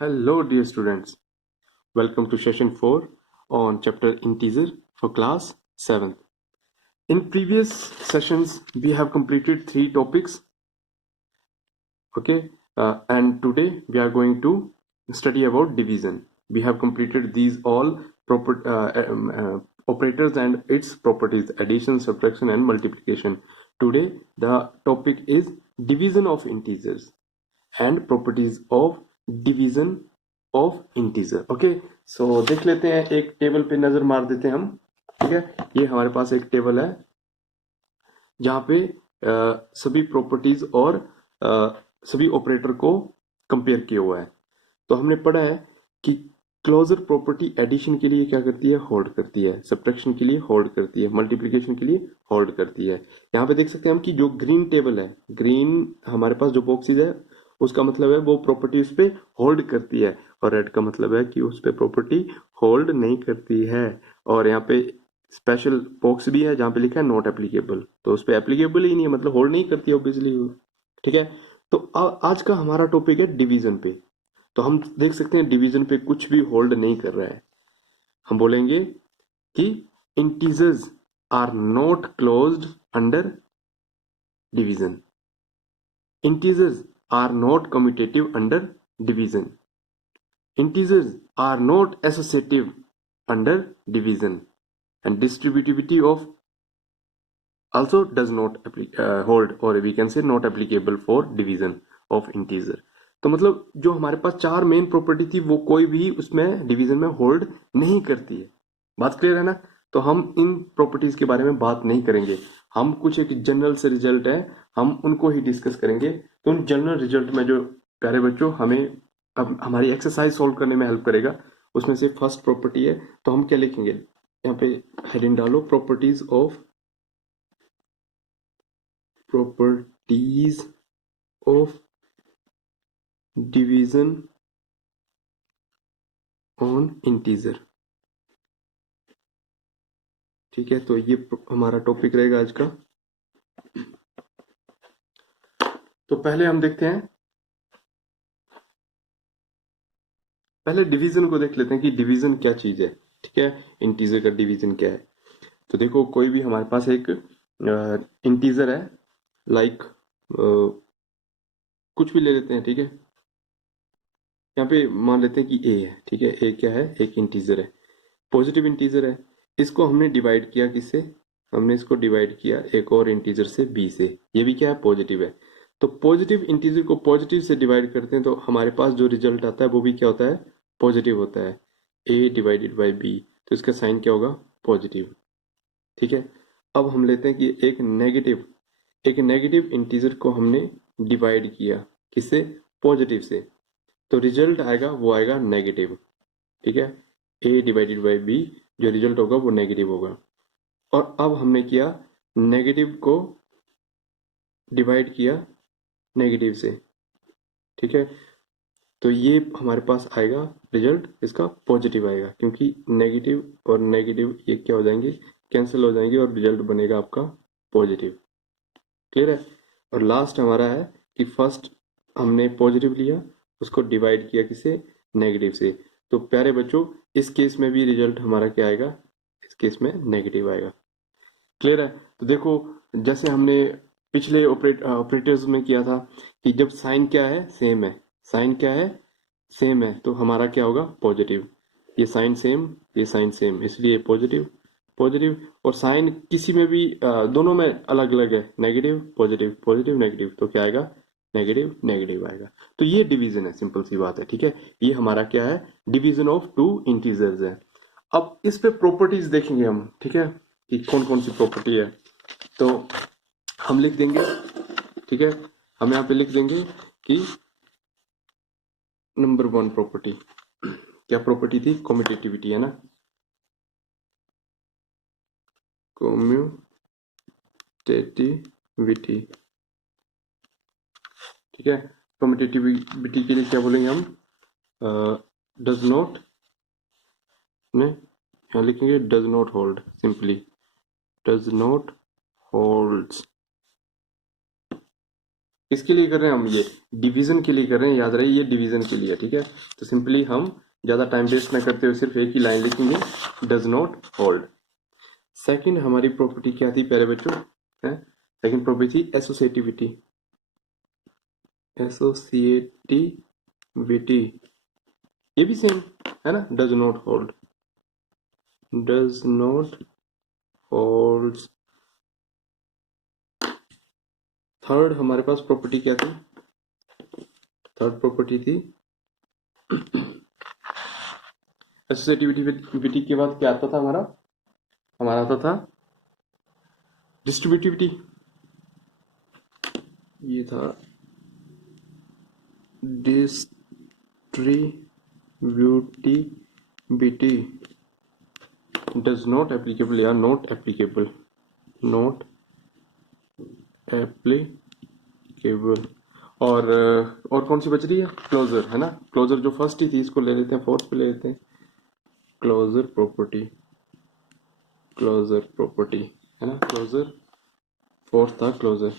Hello, dear students. Welcome to session 4 on chapter integer for class 7th. In previous sessions, we have completed 3 topics. Okay, and today we are going to study about division. We have completed these all operators and its properties: addition, subtraction, and multiplication. Today, the topic is division of integers and properties of division of integer. Okay, so देख लेते हैं, एक table पे नजर मार देते हैं हम. ठीक है, ये हमारे पास एक टेबल है जहां पे सभी प्रॉपर्टीज और सभी ऑपरेटर को कंपेयर किया हुआ है. तो हमने पढ़ा है कि क्लोजर प्रॉपर्टी एडिशन के लिए क्या करती है, होल्ड करती है. सब्ट्रैक्शन के लिए होल्ड करती है. मल्टीप्लिकेशन के लिए होल्ड करती है. यहाँ पे देख सकते हैं हम कि जो ग्रीन टेबल है, ग्रीन हमारे पास जो बॉक्सेज है, उसका मतलब है वो प्रॉपर्टी उस पे होल्ड करती है, और रेड का मतलब है कि उस पे प्रॉपर्टी होल्ड नहीं करती है. और यहाँ पे स्पेशल बॉक्स भी है जहां पे लिखा है नॉट एप्लीकेबल, तो उस पे एप्लीकेबल ही नहीं है, मतलब होल्ड नहीं करती ऑब्वियसली. ठीक है, तो आज का हमारा टॉपिक है डिवीजन पे. तो हम देख सकते हैं डिवीजन पे कुछ भी होल्ड नहीं कर रहा है. हम बोलेंगे कि integers are not closed under division. Integers are not commutative under division. Integers are not associative under division, and distributivity of also does not hold, or we can say not applicable for division of integer. तो मतलब जो हमारे पास 4 main property थी वो कोई भी उसमें division में होल्ड नहीं करती है. बात क्लियर है ना? तो हम इन प्रॉपर्टीज के बारे में बात नहीं करेंगे. हम कुछ एक जनरल से रिजल्ट है, हम उनको ही डिस्कस करेंगे. तो उन जनरल रिजल्ट में जो प्यारे बच्चों हमें अब हमारी एक्सरसाइज सॉल्व करने में हेल्प करेगा, उसमें से फर्स्ट प्रॉपर्टी है. तो हम क्या लिखेंगे, यहाँ पे हेडिंग डालो, properties of division on integer. ठीक है, तो ये हमारा टॉपिक रहेगा आज का. तो पहले हम देखते हैं, पहले डिवीजन को देख लेते हैं कि डिवीजन क्या चीज है. ठीक है, इंटीजर का डिवीजन क्या है. तो देखो, कोई भी हमारे पास एक इंटीजर है, लाइक कुछ भी ले लेते हैं. ठीक है, यहाँ पे मान लेते हैं कि ए है. ठीक है, ए क्या है, एक इंटीजर है, पॉजिटिव इंटीजर है. इसको हमने डिवाइड किया किससे, हमने इसको डिवाइड किया एक और इंटीजर से, बी से. ये भी क्या है, पॉजिटिव है. तो पॉजिटिव इंटीजर को पॉजिटिव से डिवाइड करते हैं तो हमारे पास जो रिजल्ट आता है वो भी क्या होता है, पॉजिटिव होता है. ए डिवाइडेड बाई बी, तो इसका साइन क्या होगा, पॉजिटिव. ठीक है, अब हम लेते हैं कि एक नेगेटिव इंटीजर को हमने डिवाइड किया किससे, पॉजिटिव से. तो रिजल्ट आएगा, वो आएगा नेगेटिव. ठीक है, ए डिवाइडेड बाई बी, जो रिजल्ट होगा वो नेगेटिव होगा. और अब हमने किया, नेगेटिव को डिवाइड किया नेगेटिव से. ठीक है, तो ये हमारे पास आएगा रिजल्ट, इसका पॉजिटिव आएगा, क्योंकि नेगेटिव और नेगेटिव ये क्या हो जाएंगे, कैंसिल हो जाएंगे, और रिजल्ट बनेगा आपका पॉजिटिव. क्लियर है. और लास्ट हमारा है कि फर्स्ट हमने पॉजिटिव लिया, उसको डिवाइड किया किसे, नेगेटिव से. तो प्यारे बच्चों, इस केस में भी रिजल्ट हमारा क्या आएगा, इस केस में नेगेटिव आएगा. क्लियर है. तो देखो, जैसे हमने पिछले ऑपरेटर्स में किया था कि जब साइन क्या है, सेम है, साइन क्या है, सेम है, तो हमारा क्या होगा, पॉजिटिव. ये साइन सेम, ये साइन सेम, इसलिए पॉजिटिव पॉजिटिव. और साइन किसी में भी दोनों में अलग अलग है, नेगेटिव पॉजिटिव, पॉजिटिव नेगेटिव, तो क्या आएगा, नेगेटिव नेगेटिव आएगा. तो ये डिवीजन है, सिंपल सी बात है. ठीक है, ये हमारा क्या है, डिवीजन ऑफ टू इंटीजर्स है. अब इस पे प्रॉपर्टीज देखेंगे हम. ठीक है, कि कौन कौन सी प्रॉपर्टी है. तो हम लिख देंगे, ठीक है, हम यहाँ पे लिख देंगे कि नंबर 1 प्रॉपर्टी क्या प्रॉपर्टी थी, कम्यूटेटिविटी है ना, कम्यूटेटिविटी. ठीक है, कम्यूटेटिविटी के लिए क्या बोलेंगे हम, डज नॉट, ने यहाँ लिखेंगे does not hold, simply does not holds. किसके लिए कर रहे हैं हम, ये डिवीजन के लिए कर रहे हैं, याद रहे ये डिवीजन के लिए, ठीक है। तो सिंपली हम ज्यादा टाइम वेस्ट ना करते हुए सिर्फ एक ही लाइन लिखेंगे, डज नॉट होल्ड। सेकंड हमारी प्रॉपर्टी क्या थी प्यारे बच्चों, है सेकंड प्रॉपर्टी थी एसोसिएटिविटी। एसोसिएटिविटी ये भी सेम है ना, does not hold, does not hold. Third हमारे पास प्रॉपर्टी क्या थी, थर्ड प्रॉपर्टी थी एसोसिएटिविटी के बाद क्या आता था हमारा, हमारा आता था डिस्ट्रीब्यूटिविटी। ये था डिस्ट्रीब्यूटिविटी, डज नॉट एप्लीकेबल या नॉट एप्लीकेबल, नॉट एप्लीकेबल। और कौन सी बच रही है, क्लोजर है ना, क्लोजर जो फर्स्ट ही थी इसको ले लेते हैं, फोर्थ पे ले लेते हैं, क्लोजर प्रॉपर्टी, क्लोजर प्रॉपर्टी है ना, क्लोजर फोर्थ था क्लोजर।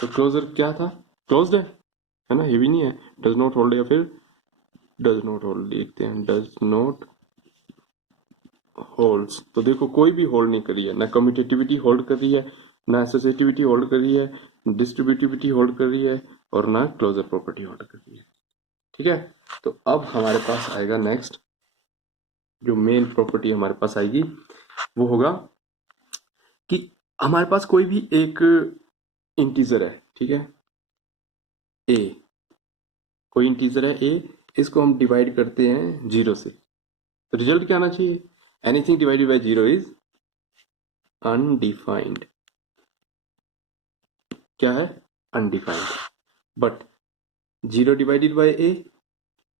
तो क्लोजर क्या था, क्लोज्ड है ना, ये भी नहीं है, डज नॉट होल्ड या फिर डज नॉट होल्ड लिखते हैं, डज नॉट होल्ड्स। तो देखो कोई भी होल्ड नहीं करी है, ना कम्यूटेटिविटी होल्ड कर रही है, ना एसोसिएटिविटी होल्ड कर रही है, डिस्ट्रीब्यूटिविटी होल्ड कर रही है, और ना क्लोजर प्रॉपर्टी होल्ड कर रही है, ठीक है। तो अब हमारे पास आएगा नेक्स्ट, जो मेन प्रॉपर्टी हमारे पास आएगी वो होगा कि हमारे पास कोई भी एक इंटीजर है, ठीक है, ए, कोई इंटीजर है ए, इसको हम डिवाइड करते हैं 0 से, तो रिजल्ट क्या आना चाहिए, anything divided bye 0 is undefined. क्या है, अनडिफाइंड। बट 0 डिवाइडेड बाय ए,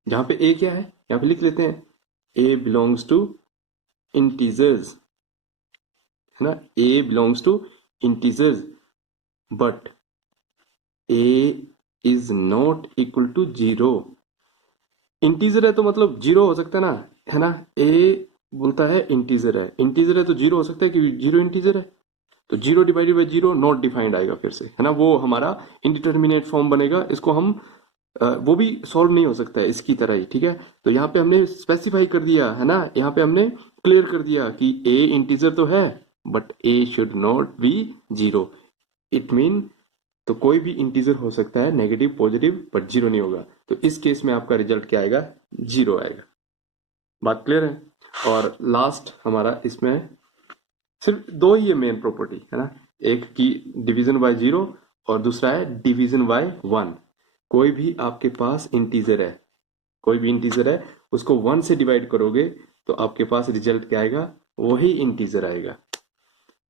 जहां पे ए क्या है यहां पे लिख लेते हैं, ए बिलोंग्स टू इंटीजर्स, है ना, A belongs to integers, but A is not equal to 0। Integer है तो मतलब 0 हो सकता है ना, है ना, ए बोलता है इंटीजर है तो 0 हो सकता है कि 0 इंटीजर है, तो 0 डिवाइडेड बाई 0 नॉट डिफाइंड आएगा फिर से, है ना, वो हमारा इंडिटरमिनेट फॉर्म बनेगा, इसको हम वो भी सॉल्व नहीं हो सकता है इसकी तरह ही, ठीक है। तो यहाँ पे हमने स्पेसिफाई कर दिया है ना, यहाँ पे हमने क्लियर कर दिया कि ए इंटीजर तो है but A should not be 0। It mean तो कोई भी इंटीजर हो सकता है नेगेटिव पॉजिटिव बट 0 नहीं होगा, तो इस केस में आपका रिजल्ट क्या आएगा, 0 आएगा। बात क्लियर है। और लास्ट हमारा इसमें सिर्फ दो ही है मेन प्रॉपर्टी, है ना, एक की डिवीजन बाय 0 और दूसरा है डिवीजन बाय 1। कोई भी आपके पास इंटीजर है, कोई भी इंटीजर है उसको 1 से डिवाइड करोगे तो आपके पास रिजल्ट क्या आएगा, वही इंटीजर आएगा।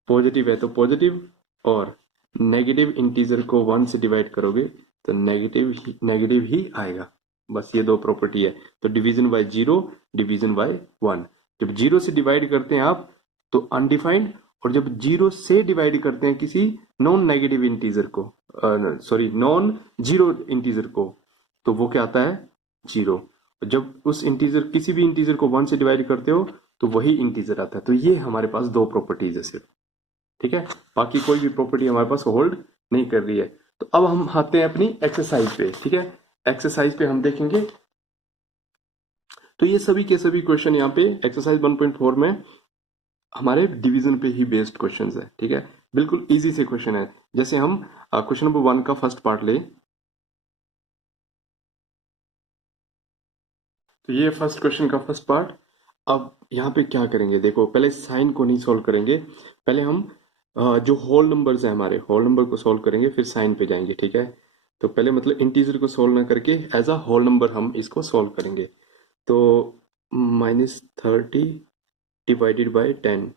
पॉजिटिव है तो पॉजिटिव, और नेगेटिव इंटीजर को 1 से डिवाइड करोगे तो नेगेटिव ही आएगा। बस ये दो प्रॉपर्टी है। तो डिवीजन बाय 0, डिवीजन बाय 1। जब 0 से डिवाइड करते हैं आप तो अनडिफाइंड, और जब 0 से डिवाइड करते हैं किसी नॉन नेगेटिव इंटीजर को, सॉरी नॉन 0 इंटीजर को, तो वो क्या आता है, 0। जब उस इंटीजर किसी भी इंटीजर को 1 से डिवाइड करते हो तो वही इंटीजर आता है। तो ये हमारे पास दो प्रॉपर्टीज है सिर्फ, ठीक है, बाकी कोई भी प्रॉपर्टी हमारे पास होल्ड नहीं कर रही है। तो अब हम आते हैं अपनी एक्सरसाइज पे, ठीक है। एक्सरसाइज पे हम देखेंगे, तो ये सभी के सभी क्वेश्चन यहाँ पे एक्सरसाइज 1.4 में हमारे डिवीजन पे ही बेस्ड क्वेश्चंस है, ठीक है, बिल्कुल इजी से क्वेश्चन है। जैसे हम क्वेश्चन नंबर 1 का फर्स्ट पार्ट ले, तो ये फर्स्ट क्वेश्चन का फर्स्ट पार्ट। अब यहाँ पे क्या करेंगे, देखो पहले साइन को नहीं सोल्व करेंगे, पहले हम जो होल नंबर्स है हमारे होल नंबर को सोल्व करेंगे, फिर साइन पे जाएंगे, ठीक है। तो पहले मतलब इंटीजर को सोल्व ना करके एज अ होल नंबर हम इसको सोल्व करेंगे। तो -30 डिवाइडेड बाय 10,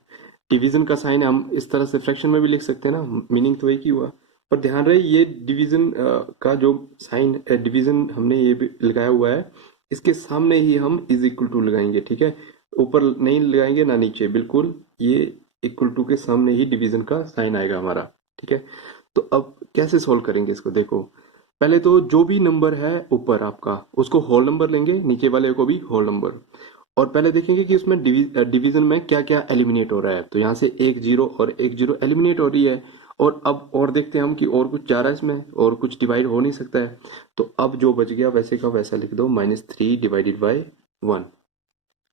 डिवीजन का साइन हम इस तरह से फ्रैक्शन में भी लिख सकते हैं ना, मीनिंग तो एक ही हुआ। पर ध्यान रहे ये डिवीजन का जो साइन डिवीजन हमने ये भी लगाया हुआ है, इसके सामने ही हम इज इक्वल टू लगाएंगे, ठीक है, ऊपर नहीं लगाएंगे ना नीचे, बिल्कुल ये इक्वल टू के सामने ही डिवीजन का साइन आएगा हमारा, ठीक है। तो अब कैसे सोल्व करेंगे इसको, देखो पहले तो जो भी नंबर है ऊपर आपका उसको होल नंबर लेंगे, नीचे वाले को भी होल नंबर, और पहले देखेंगे कि उसमें डिवीजन में क्या क्या एलिमिनेट हो रहा है। तो यहाँ से 1 0 और 1 0 एलिमिनेट हो रही है, और अब और देखते हैं हम कि और कुछ जा रहा है इसमें, और कुछ डिवाइड हो नहीं सकता है। तो अब जो बच गया वैसे का वैसा लिख दो, -3 डिवाइडेड बाई 1।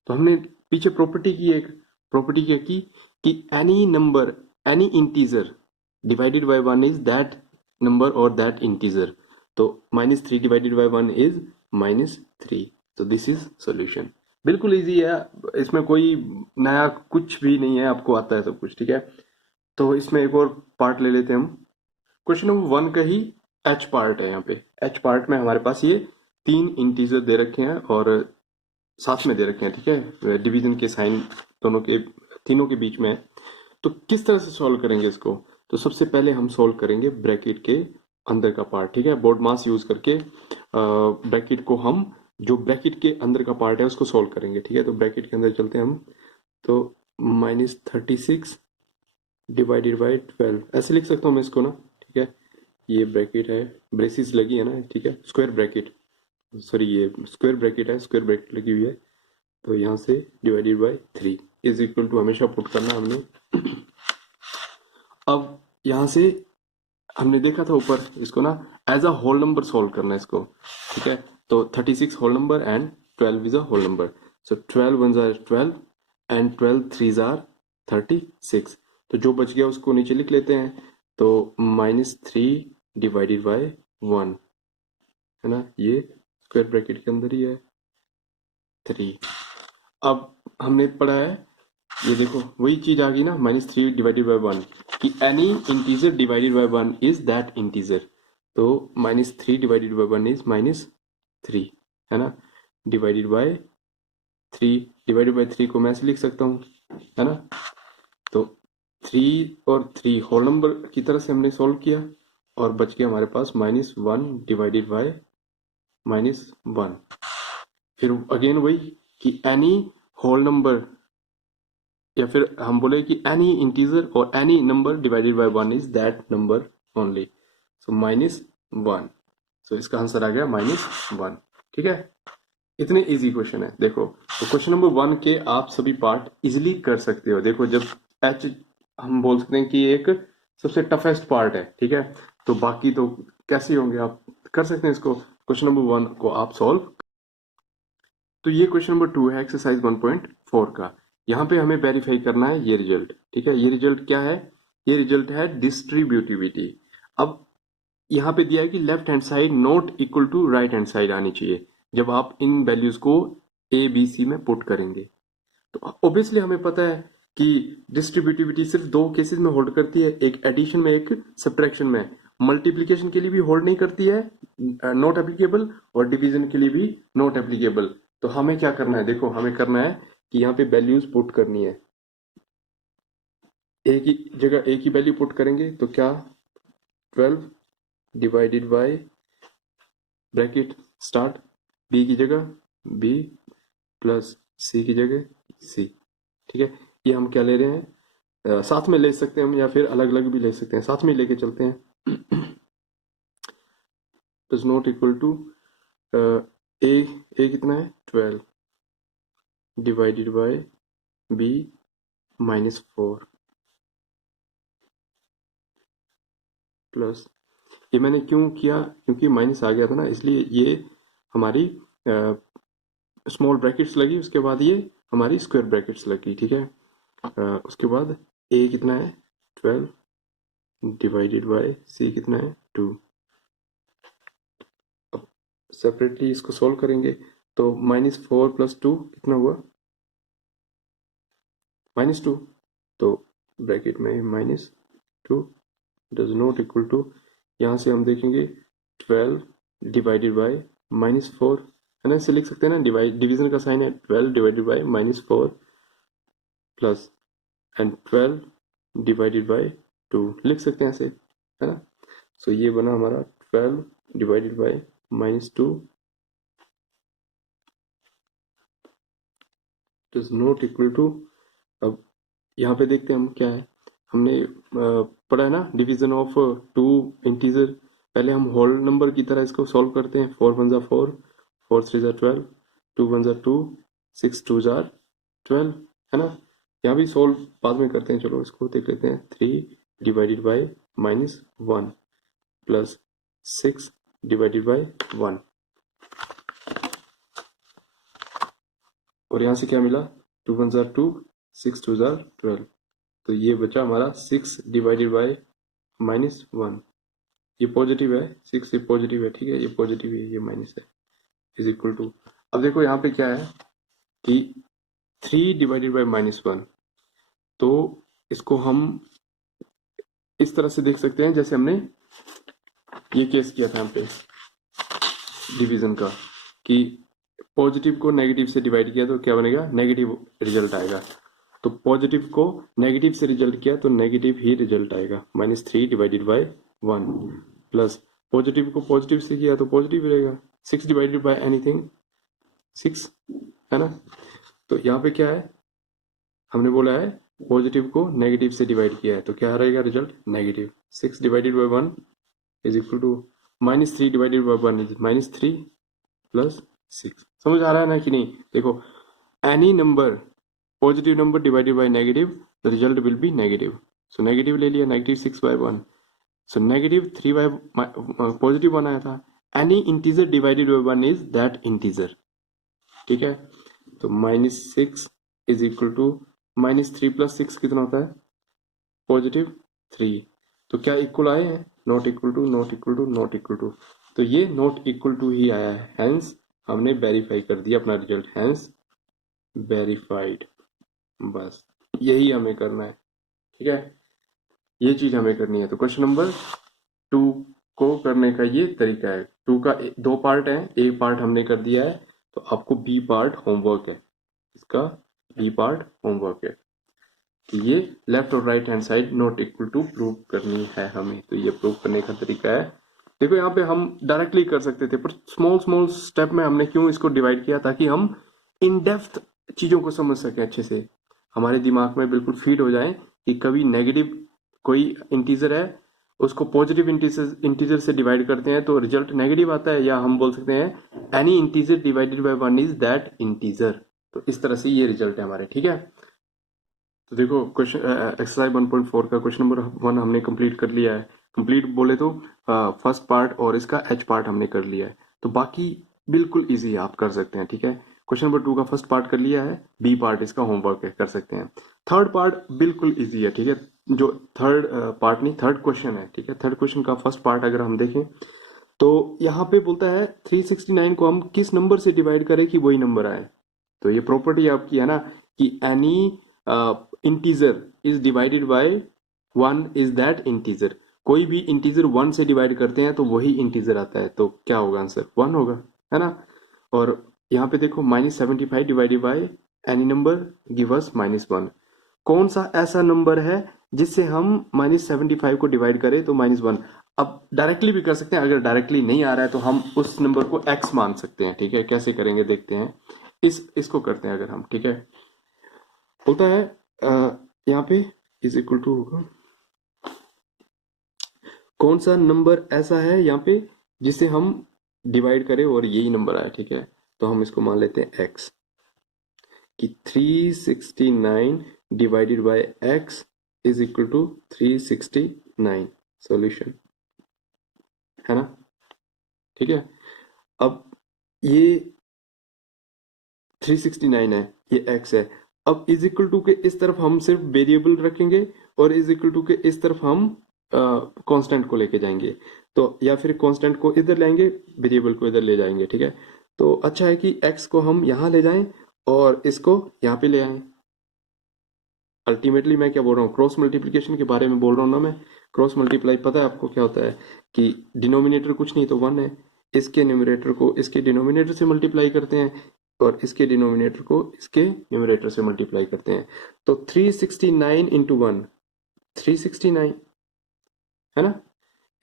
तो हमने पीछे प्रॉपर्टी की, एक प्रॉपर्टी क्या की कि any number, any integer divided by 1 is that number और दैट इंटीजर। तो -3 डिवाइडेड बाय 1 इज -3। तो दिस इज सॉल्यूशन। बिल्कुल इजी है, इसमें कोई नया कुछ भी नहीं है, आपको आता है सब कुछ, ठीक है। तो इसमें एक और पार्ट ले लेते हैं हम। क्वेश्चन नंबर 1 का ही एच पार्ट है। यहाँ पे एच पार्ट में हमारे पास ये 3 इंटीजर दे रखे हैं और साथ में दे रखे हैं, ठीक है, डिवीजन के साइन दोनों के, तीनों के बीच में है। तो किस तरह से सॉल्व करेंगे इसको? तो सबसे पहले हम सॉल्व करेंगे ब्रैकेट के अंदर का पार्ट, ठीक है, बोर्ड मास यूज करके ब्रैकेट को हम, जो ब्रैकेट के अंदर का पार्ट है उसको सॉल्व करेंगे, ठीक है। तो ब्रैकेट के अंदर चलते हैं हम। तो -36 डिवाइडेड बाई 12 ऐसे लिख सकता हूँ मैं इसको ना, ठीक है। ये ब्रैकेट है, ब्रेसिस लगी है ना, ठीक है, स्क्वायर ब्रैकेट, सॉरी ये स्क्वायर ब्रैकेट है, स्क्वायर ब्रैकेट लगी हुई है। तो यहाँ से divided by 3 is equal to हमेशा पुट करना हमने। अब यहाँ से हमने देखा था ऊपर, इसको ना as a whole number solve करना है इसको, ठीक है। तो 36 whole number and 12 is a whole number. So 12 1s are 12 and 12 3s are 36। तो जो बच गया उसको नीचे लिख लेते हैं। तो -3 डिवाइडेड बाय 1 है ना, ये स्क्वायर ब्रैकेट के अंदर ही है 3। अब हमने पढ़ा है, ये देखो वही चीज आ गई ना, -3 डिवाइडेड बाय 1, कि any integer divided by 1 is that integer. तो -3 डिवाइडेड बाय 1 इज -3 है ना, डिवाइडेड बाय 3, डिवाइडेड बाय 3 को मैं ऐसे लिख सकता हूँ, है ना। तो 3 और 3 होल नंबर की तरह से हमने सॉल्व किया और बच गया हमारे पास -1 डिवाइडेड बाय -1। फिर अगेन वही कि एनी होल नंबर, या फिर हम बोले कि एनी इंटीजर और any number divided by 1 is that number only. So -1। So इसका आंसर आ गया -1, ठीक है। इतने इजी क्वेश्चन है देखो। तो क्वेश्चन नंबर 1 के आप सभी पार्ट इजिली कर सकते हो। देखो जब एच, हम बोल सकते हैं कि एक सबसे टफेस्ट पार्ट है, ठीक है। तो बाकी तो कैसे होंगे, आप कर सकते हैं इसको। क्वेश्चन नंबर 1 को आप सॉल्व। तो ये क्वेश्चन नंबर 2 है एक्सरसाइज 1.4 का। यहाँ पे हमें वेरीफाई करना है ये रिजल्ट, ठीक है। ये रिजल्ट क्या है? ये रिजल्ट है डिस्ट्रीब्यूटिविटी। अब यहाँ पे दिया है कि left hand side not equal to right hand side आनी चाहिए जब आप इन वैल्यूज को ए बी सी में पुट करेंगे। तो ऑब्वियसली हमें पता है कि डिस्ट्रीब्यूटिविटी सिर्फ दो केसेस में होल्ड करती है, एक एडिशन में, एक सब्ट्रैक्शन में। मल्टीप्लिकेशन के लिए भी होल्ड नहीं करती है, नॉट एप्लीकेबल, और डिवीजन के लिए भी नॉट एप्लीकेबल। तो हमें क्या करना है, देखो हमें करना है कि यहाँ पे वैल्यूज पुट करनी है, एक ही जगह एक ही वैल्यू पुट करेंगे। तो क्या, 12 divided by bracket start, B की जगह बी प्लस सी की जगह सी, ठीक है। ये हम क्या ले रहे हैं, साथ में ले सकते हैं हम या फिर अलग अलग भी ले सकते हैं, साथ में लेके चलते हैं। इज नॉट इक्वल टू ए कितना है 12 डिवाइडेड बाय बी -4 प्लस, ये मैंने क्यों किया, क्योंकि माइनस आ गया था ना, इसलिए ये हमारी स्मॉल ब्रैकेट्स लगी, उसके बाद ये हमारी स्क्वायर ब्रैकेट्स लगी, ठीक है। उसके बाद ए कितना है 12 डिवाइडेड बाय सी कितना है 2। अब सेपरेटली इसको सॉल्व करेंगे। तो -4 + 2 कितना हुआ, -2। तो ब्रैकेट में -2 डज नॉट इक्वल टू, यहाँ से हम देखेंगे 12 डिवाइडेड बाय -4 है ना, इसे लिख सकते हैं ना, डिवीजन का साइन है, 12 divided bye -4 plus and 12 divided by 2 लिख सकते हैं ऐसे, है ना। सो ये बना हमारा 12 divided by -2 does not equal to. अब यहाँ पे देखते हैं हम क्या है, हमने पढ़ा है ना डिवीजन ऑफ टू इंटीजर। पहले हम होल नंबर की तरह इसको सॉल्व करते हैं, 4 1 4, 4 3 12, 2 1 2, 6 2 12, है ना। यहाँ भी सॉल्व बाद में करते हैं, चलो इसको देख लेते हैं। 3 divided by -1 plus 6 divided by 1, और यहाँ से क्या मिला, 2 1 जार 2, 6 2 जार 12, तो ये बचा हमारा 6 डिवाइडेड बाय -1, ये पॉजिटिव है, 6 ये पॉजिटिव है, ठीक है, ये पॉजिटिव है, ये माइनस है, इज इक्वल टू, अब देखो यहाँ पे क्या है कि 3 डिवाइडेड बाय -1, तो इसको हम इस तरह से देख सकते हैं जैसे हमने ये केस किया था यहाँ पे डिवीजन का, कि पॉजिटिव को नेगेटिव से डिवाइड किया तो क्या बनेगा, नेगेटिव रिजल्ट आएगा, तो पॉजिटिव को नेगेटिव से रिजल्ट किया तो नेगेटिव ही रिजल्ट आएगा, -3 डिवाइडेड बाय 1 प्लस पॉजिटिव को पॉजिटिव से किया तो पॉजिटिव रहेगा, 6 डिवाइडेड बाय एनीथिंग 6, है ना। तो यहाँ पे क्या है, हमने बोला है पॉजिटिव को नेगेटिव से डिवाइड किया है तो क्या रहेगा result, negative, 6 divided by 1 is equal to -3 divided by 1 is -3 plus 6, समझ आ रहा है ना कि नहीं। देखो any number positive number divided by negative, the result will be negative, so negative ले लिया, -6 बाय 1, सो -3 बाय पॉजिटिव 1 आया था, any integer divided by 1 is that integer, ठीक है। तो -6 इज इक्वल टू -3 प्लस 6 कितना होता है, +3, तो क्या इक्वल आए हैं, not equal to, not equal to, not equal to, तो ये नॉट इक्वल टू ही आया है, हेंस हमने वेरीफाई कर दिया अपना रिजल्ट, हेंस वेरीफाइड, बस यही हमें करना है, ठीक है, ये चीज हमें करनी है। तो क्वेश्चन नंबर 2 को करने का ये तरीका है, 2 का 2 पार्ट है, ए पार्ट हमने कर दिया है, तो आपको बी पार्ट होमवर्क है, इसका बी पार्ट होमवर्क है कि ये लेफ्ट और right hand side not equal to prove करनी है हमें, तो ये प्रूव करने का तरीका है। देखो यहाँ पे हम डायरेक्टली कर सकते थे, पर स्मॉल स्मॉल स्टेप में हमने क्यों इसको डिवाइड किया, ताकि हम इन डेप्थ चीजों को समझ सकें, अच्छे से हमारे दिमाग में बिल्कुल फीड हो जाए कि कभी नेगेटिव कोई इंटीजर है उसको पॉजिटिव इंटीजर से डिवाइड करते हैं तो रिजल्ट नेगेटिव आता है, या हम बोल सकते हैं any integer divided by 1 is that integer, तो इस तरह से ये रिजल्ट है हमारे, ठीक है। तो देखो क्वेश्चन एक्सरसाइज 1.4 का क्वेश्चन नंबर 1 हमने कंप्लीट कर लिया है, कंप्लीट बोले तो फर्स्ट पार्ट और इसका एच पार्ट हमने कर लिया है, तो बाकी बिल्कुल इजी आप कर सकते हैं, ठीक है। क्वेश्चन नंबर 2 का फर्स्ट पार्ट कर लिया है, बी पार्ट इसका होमवर्क है, कर सकते हैं। थर्ड पार्ट बिल्कुल इजी है, ठीक है, जो थर्ड पार्ट नहीं थर्ड क्वेश्चन है, ठीक है, थर्ड क्वेश्चन का फर्स्ट पार्ट अगर हम देखें तो यहाँ पे बोलता है 369 को हम किस नंबर से डिवाइड करें कि वही नंबर आए, तो ये प्रॉपर्टी आपकी है ना कि any integer is divided by 1 is that integer, कोई भी इंटीजर 1 से डिवाइड करते हैं तो वही इंटीजर आता है, तो क्या होगा आंसर 1 होगा, है ना। और यहाँ पे देखो -75 divided by any number give us -1, कौन सा ऐसा नंबर है जिससे हम -75 को डिवाइड करें तो -1, अब डायरेक्टली भी कर सकते हैं, अगर डायरेक्टली नहीं आ रहा है तो हम उस नंबर को x मान सकते हैं, ठीक है, कैसे करेंगे देखते हैं, इसको करते हैं अगर हम, ठीक है। होता है यहाँ पे इज इक्वल टू होगा, कौन सा नंबर ऐसा है यहाँ पे जिसे हम डिवाइड करें और यही नंबर आए, ठीक है, तो हम इसको मान लेते हैं x, कि 369 divided by x is equal to 369, solution, है ना, ठीक है। अब ये 369 है, ये x है, अब इज इक्वल टू के इस तरफ हम सिर्फ वेरिएबल रखेंगे और इज इक्वल टू के इस तरफ हम कांस्टेंट को लेके जाएंगे, तो या फिर कांस्टेंट को इधर लाएंगे वेरिएबल को इधर ले जाएंगे, ठीक है। तो अच्छा है कि x को हम यहाँ ले जाएं और इसको यहाँ पे ले आए, अल्टीमेटली मैं क्या बोल रहा हूँ, क्रॉस मल्टीप्लिकेशन के बारे में बोल रहा हूँ ना मैं, क्रॉस मल्टीप्लाई पता है आपको क्या होता है कि डिनोमिनेटर कुछ नहीं तो 1 है, इसके न्यूमरेटर को इसके डिनोमिनेटर से मल्टीप्लाई करते हैं और इसके डिनोमिनेटर को इसके न्यूमरेटर से मल्टीप्लाई करते हैं, तो 369 इंटू 1 369, है ना,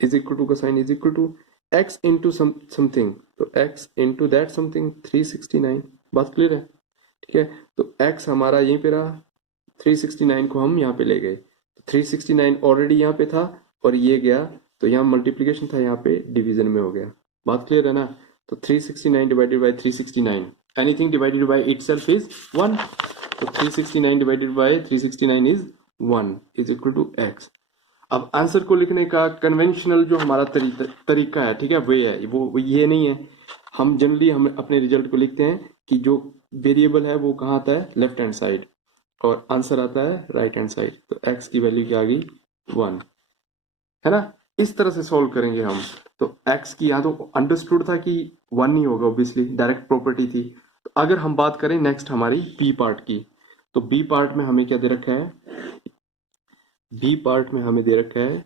इज इक्वल टू का sign is equal to x into something, तो x इंटू दैट समथिंग 369, बात क्लियर है, ठीक है। तो x हमारा यहीं पे रहा, 369 को हम यहाँ पे ले गए, 369 ऑलरेडी यहाँ पे था और ये गया, तो यहाँ मल्टीप्लीकेशन था, यहाँ पे डिवीजन में हो गया, बात क्लियर है ना। तो 369 divided by 369, anything divided by itself is 1, तो 369 divided by 369 is 1 is equal to x। अब आंसर को लिखने का कन्वेंशनल जो हमारा तरीका है, ठीक है, वे है वो ये नहीं है। हम जनरली हम अपने रिजल्ट को लिखते हैं कि जो वेरिएबल है वो कहाँ आता है, लेफ्ट हैंड साइड, और आंसर आता है राइट हैंड साइड। तो एक्स की वैल्यू क्या आ गई, 1, है ना। इस तरह से सॉल्व करेंगे हम। तो एक्स की यहाँ तो अंडरस्टूड था कि 1 नहीं होगा, ऑब्वियसली डायरेक्ट प्रॉपर्टी थी। तो अगर हम बात करें नेक्स्ट हमारी बी पार्ट की, तो बी पार्ट में हमें क्या दे रखा है, बी पार्ट में हमें दे रखा है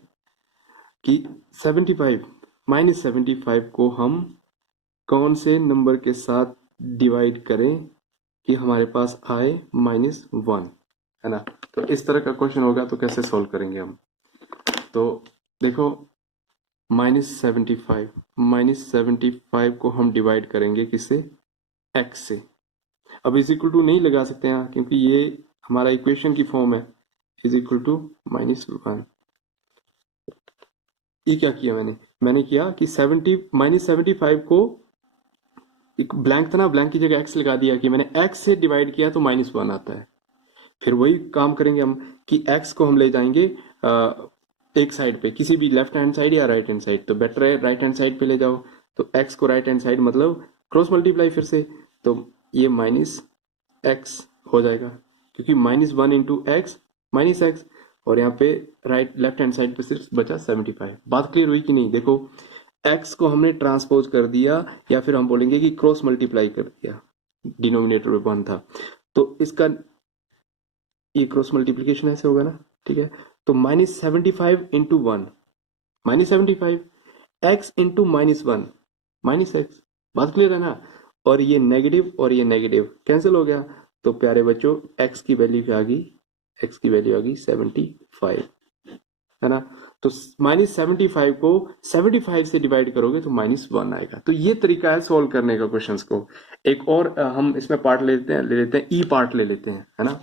कि 75 -75 को हम कौन से नंबर के साथ डिवाइड करें कि हमारे पास आए -1, है ना। तो इस तरह का क्वेश्चन होगा तो कैसे सॉल्व करेंगे हम। तो देखो -75 को हम डिवाइड करेंगे किससे, x से। अब इज इक्वल टू नहीं लगा सकते हैं क्योंकि ये हमारा इक्वेशन की फॉर्म है, इज इक्वल टू -1। ये क्या किया मैंने किया कि 75 को एक ब्लैंक था ना, ब्लैंक की जगह x लगा दिया कि मैंने x से डिवाइड किया तो -1 आता है। फिर वही काम करेंगे हम कि x को हम ले जाएंगे एक साइड पे, किसी भी लेफ्ट हैंड साइड या राइट हैंड साइड। तो बेटर है राइट हैंड साइड पे ले जाओ। तो x को राइट हैंड साइड मतलब क्रॉस मल्टीप्लाई फिर से, तो ये -x हो जाएगा क्योंकि -1 इंटू एक्स -x, और यहाँ पे राइट लेफ्ट हैंड साइड पे सिर्फ बचा 75। बात क्लियर हुई कि नहीं। देखो x को हमने ट्रांसपोज कर दिया, या फिर हम बोलेंगे कि क्रॉस मल्टीप्लाई कर दिया, डिनोमिनेटर में 1 था तो इसका ये क्रॉस मल्टीप्लीकेशन ऐसे होगा ना, ठीक है। तो -75 इंटू 1 -75, x इंटू -1 -x। बात क्लियर है ना। और ये नेगेटिव और ये नेगेटिव कैंसिल हो गया। तो प्यारे बच्चों x की वैल्यू क्या आ गई, x की वैल्यू आ गई 75, है ना। तो -75 को 75 से डिवाइड करोगे तो -1 आएगा। तो ये तरीका है सॉल्व करने का क्वेश्चंस को। एक और हम इसमें पार्ट ले लेते हैं ई पार्ट ले लेते हैं, है ना।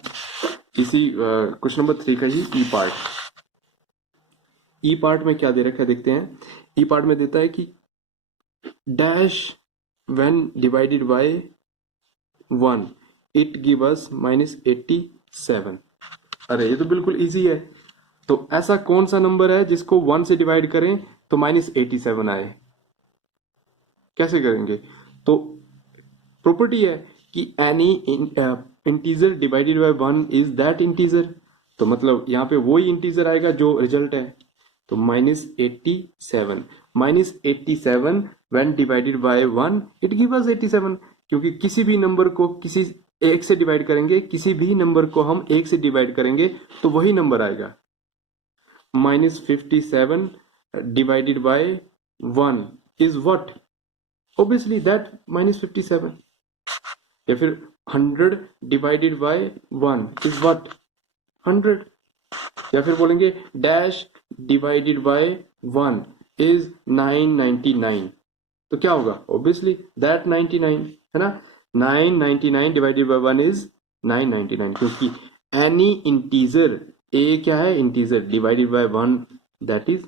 इसी क्वेश्चन नंबर 3 का ही ई पार्ट। ई पार्ट में क्या दे रखा है देखते हैं। ई पार्ट में देता है कि dash when divided by 1 it give us -87। अरे ये तो बिल्कुल इजी है। तो ऐसा कौन सा नंबर है जिसको 1 से डिवाइड करें तो -87 आए, कैसे करेंगे। तो प्रॉपर्टी है कि any integer divided by 1 is that integer. तो मतलब यहाँ पे वही इंटीजर आएगा जो रिजल्ट है। तो -87 when divided by 1 it give us 87, क्योंकि किसी भी नंबर को किसी एक से डिवाइड करेंगे, किसी भी नंबर को हम एक से डिवाइड करेंगे तो वही नंबर आएगा। -57 divided by 1 is what? Obviously that -57। या फिर 100 divided by 1 is what? 100। या फिर बोलेंगे डैश divided by 1 is 999। तो क्या होगा, obviously that 99, है ना। 999 divided by 1 is 999, क्योंकि any integer, a क्या है, integer, divided by 1 that is,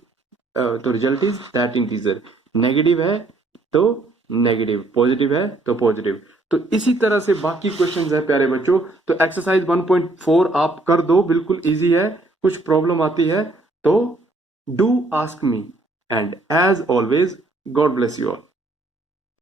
तो result is that integer. Negative है तो नेगेटिव, पॉजिटिव है तो पॉजिटिव। तो इसी तरह से बाकी क्वेश्चंस है प्यारे बच्चों। तो एक्सरसाइज 1.4 आप कर दो, बिल्कुल इजी है। कुछ प्रॉब्लम आती है तो do ask me, and as always God bless you all.